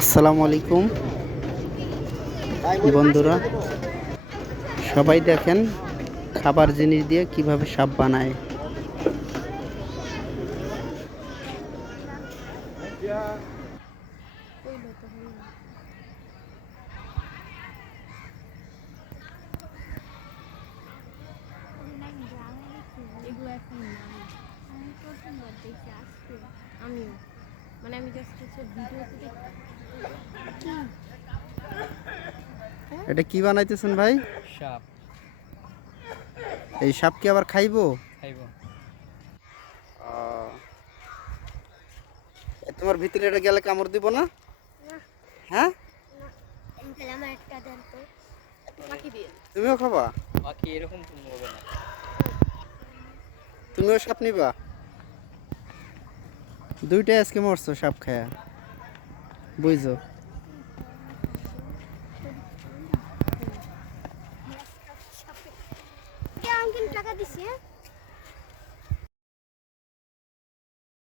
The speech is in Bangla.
আসসালামু আলাইকুম বন্ধুরা, সবাই দেখেন খাবার জিনিস দিয়ে কিভাবে সাপ বানায়। আমিও মানে আমি জাস্ট হচ্ছে ভিডিওতে এটা কি বানাইতেছেন ভাই? সাপ এই সাপ কি আবার খাইবো? খাইব। তোমার ভিতরে এটা গেলে কামড় দিব না? হ্যাঁ, আমার একটা দেন তো বাকি দিয়ে তুমিও খাবা? বাকি এরকম কোনো হবে না। তুমিও সাপ নিবা? দুইটাই আজকে মরছো সাপ খায়া, বুঝছো? টাকা দিছে।